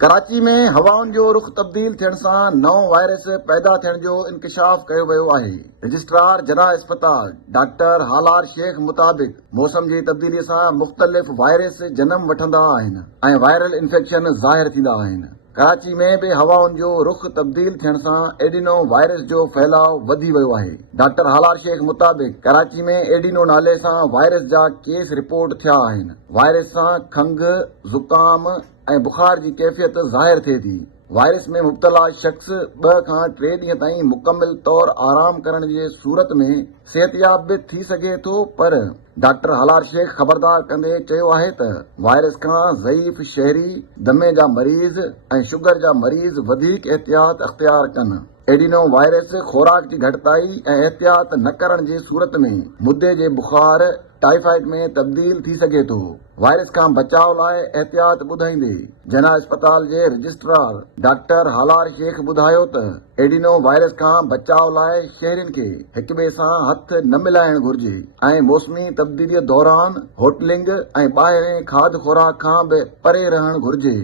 कराची में हवाउनि जो रुख तब्दील थियण सां नओं वायरस पैदा थियण जो इंकशाफ कयो वियो आहे। रजिस्ट्रार जना अस्पताल डॉक्टर हालार शेख मुताबिक़ मौसम जी तब्दीलीअ सां मुख़्तलिफ़ वायरस जनम वठंदा आहिनि ऐं वायरल इंफेक्शन ज़ाहिर थींदा आहिनि। कराची में बि हवाउनि जो रुख तब्दील थियण सां एडिनो वायरस जो फैलाव वधी वियो आहे। डॉक्टर हालार शेख मुताबिक़ कराची में एडिनो नाले सां वायरस जा केस रिपोर्ट थिया आहिनि। वायरस सां खंघि, ज़ुकाम ऐं बुखार जी कैफ़ियत ज़ाहिर थिए थी। वायरस में मुब्तला शख्स 2 खां 3 ॾींहं ताईं मुकमिल तौर आराम करण जी सूरत में सेहतयाब बि थी सघे थो, पर डॉक्टर हालार शेख ख़बरदार कंदे चयो आहे त वायरस खां ज़ईफ़ शहरी, दमे जा मरीज़ ऐं शुगर जा मरीज़ वधीक एहतियात अख़्तियार कनि। एडिनो वायरस खुराक जी घटिताई ऐं एहतियात न करण जी सूरत में मुद्दे जे बुखार, टाइफाइड में तब्दील थी सघे थो। वायरस खां बचाव लाइ एहतियात ॿुधाईंदे जना अस्पताल जे रजिस्ट्रार डॉक्टर हालार शेख ॿुधायो त एडिनो वायरस खां बचाव लाइ शहरियुनि खे हिक ॿिए सां हथ न मिलाइण घुर्जे ऐं मौसमी तब्दीलीअ दौरान होटलिंग ऐं ॿाहिरें खाध खुराक खां बि परे रहण घुर्जे।